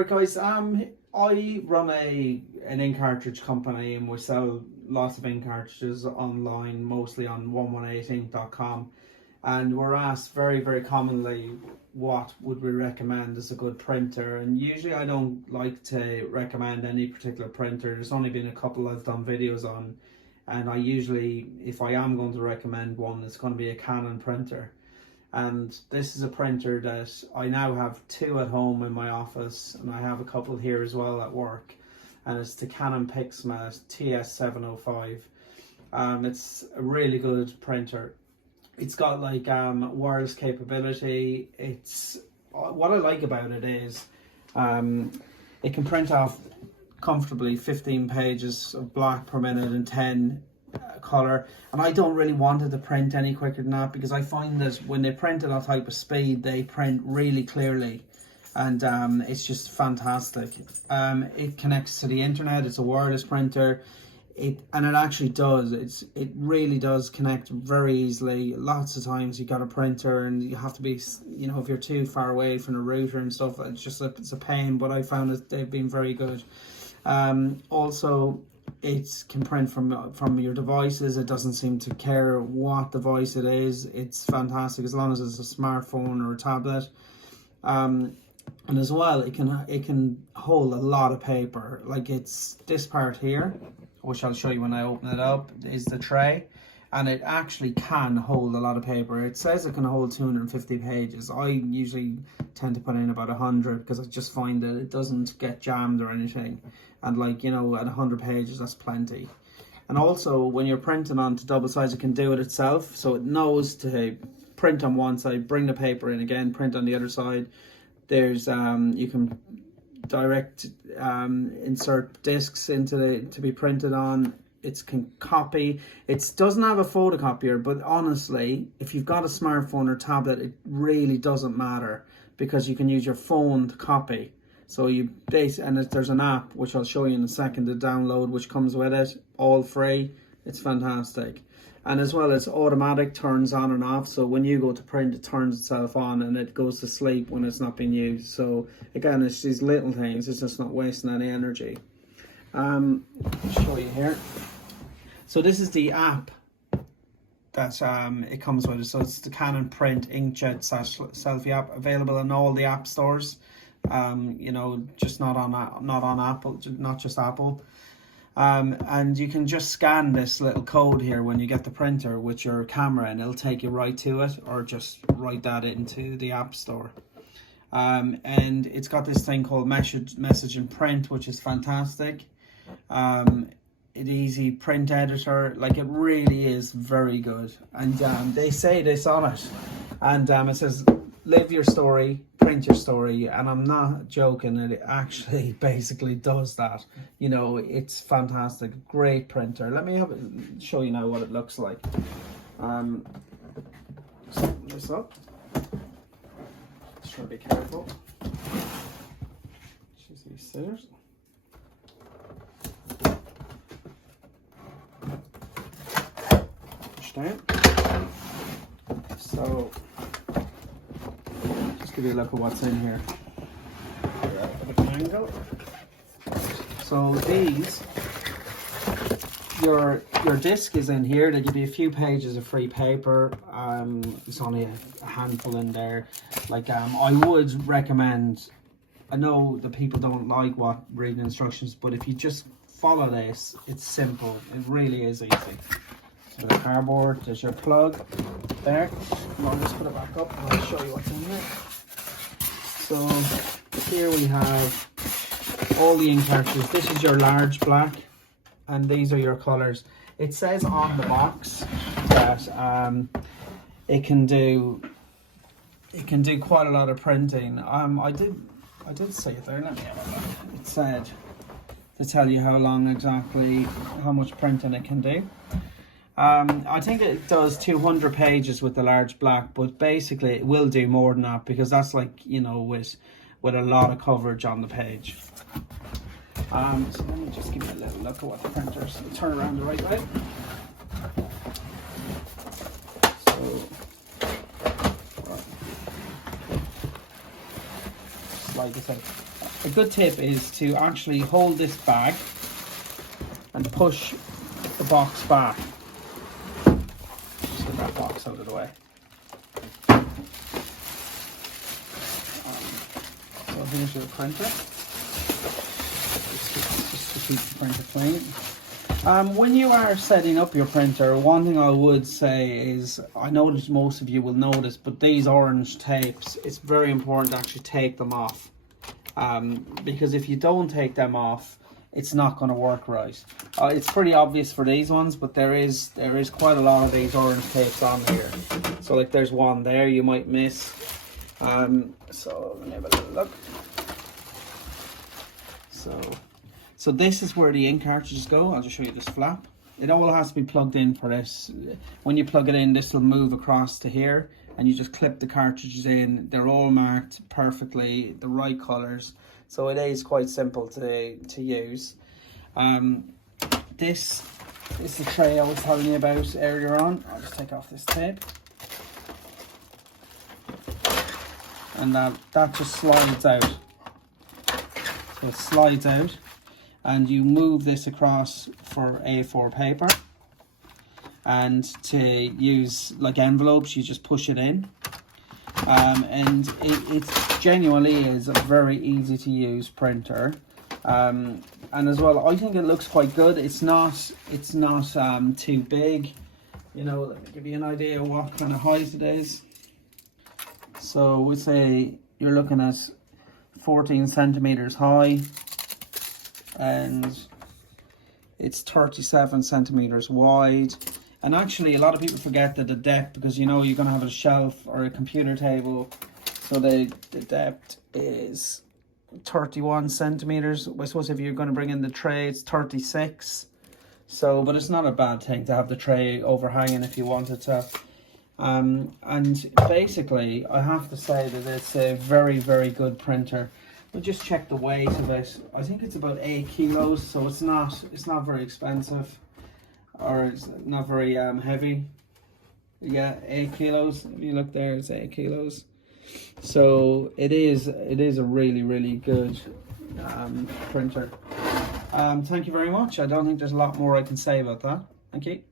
Alright guys, I run an ink cartridge company and we sell lots of ink cartridges online, mostly on 118ink.com, and we're asked very commonly what would we recommend as a good printer, and usually I don't like to recommend any particular printer. There's only been a couple I've done videos on, and I usually, if I am going to recommend one, it's going to be a Canon printer. And this is a printer that I now have two at home in my office, and I have a couple here as well at work, and it's the Canon TS705. It's a really good printer. It's got like wireless capability. It's what I like about it is it can print off comfortably 15 pages of black per minute and 10 color, and I don't really want it to print any quicker than that, because I find that when they print at that type of speed, they print really clearly, and it's just fantastic. It connects to the internet. It's a wireless printer. It really does connect very easily. Lots of times you got a printer and you have to be, you know, if you're too far away from the router and stuff, it's a pain, but I found that they've been very good. Also, it can print from your devices. It doesn't seem to care what device it is. It's fantastic as long as it's a smartphone or a tablet. And as well, it can hold a lot of paper. Like, it's this part here, which I'll show you when I open it up, is the tray, and it actually can hold a lot of paper. It says it can hold 250 pages. I usually tend to put in about 100 because I just find that it doesn't get jammed or anything. And, like, you know, at 100 pages, that's plenty. And also, when you're printing onto double sides, it can do it itself. So it knows to print on one side, bring the paper in again, print on the other side. There's you can direct insert discs into to be printed on. It can copy. It doesn't have a photocopier, but honestly, if you've got a smartphone or tablet, it really doesn't matter, because you can use your phone to copy. So there's an app which I'll show you in a second to download, which comes with it, all free. It's fantastic. And as well, it's automatic, turns on and off. So when you go to print, it turns itself on and it goes to sleep when it's not being used. So again, it's these little things. It's just not wasting any energy. I'll show you here. So this is the app that it comes with. So it's the Canon Print Inkjet Selfie app, available in all the app stores. You know, just not on Apple, not just Apple. And you can just scan this little code here when you get the printer with your camera, and it'll take you right to it, or just write that into the app store. And it's got this thing called message and print, which is fantastic. An easy print editor, like, it really is very good. And they say this on it, and it says, live your story, print your story, and I'm not joking, it actually basically does that. You know, it's fantastic, great printer. Let me show you now what it looks like. Just open this up. Just try to be careful. Use these scissors. Push down. So, give you a look at what's in here. So these, your disc is in here. They give you a few pages of free paper. There's only a handful in there. Like, I would recommend, I know that people don't like reading instructions, but if you just follow this, it's simple. It really is easy. So the cardboard, there's your plug there. I'll just put it back up and I'll show you what's in here. So here we have all the ink cartridges. This is your large black, and these are your colors. It says on the box that it can do quite a lot of printing. I did see it there. Let me have a look. It said to tell you how much printing it can do. I think it does 200 pages with the large black, but basically it will do more than that, because that's, like, you know, with a lot of coverage on the page. So let me just give you a little look at what the printer's. Turn around the right way. So, like I said, a good tip is to actually hold this bag and push the box back. Just get that box out of the way. So here's your printer. Just to keep the printer clean. When you are setting up your printer, one thing I would say is, I notice most of you will notice, but these orange tapes, it's very important to actually take them off. Because if you don't take them off, it's not going to work right. It's pretty obvious for these ones, but there is quite a lot of these orange tapes on here. So like there's one there you might miss. So let me have a little look. So this is where the ink cartridges go. I'll just show you this flap. It all has to be plugged in for this. When you plug it in, this will move across to here, and you just clip the cartridges in. They're all marked perfectly, the right colors. So it is quite simple to use. This is the tray I was telling you about earlier on. I'll just take off this tape. And that just slides out. So it slides out, and you move this across for A4 paper. And to use like envelopes, you just push it in. And it genuinely is a very easy to use printer. And as well, I think it looks quite good. It's not too big. You know, let me give you an idea of what kind of height it is. So we say you're looking at 14 centimeters high, and it's 37 centimeters wide. And actually, a lot of people forget that the depth, because you know you're going to have a shelf or a computer table, so the depth is 31 centimeters. I suppose if you're going to bring in the tray, it's 36. So, but it's not a bad thing to have the tray overhanging if you wanted to. And basically, I have to say that it's a very, very good printer. We'll just check the weight of it. I think it's about 8 kilos, so it's not very expensive, or it's not very heavy. Yeah, 8 kilos. If you look there, it's 8 kilos. So it is a really, really good printer. Thank you very much. I don't think there's a lot more I can say about that. Thank you.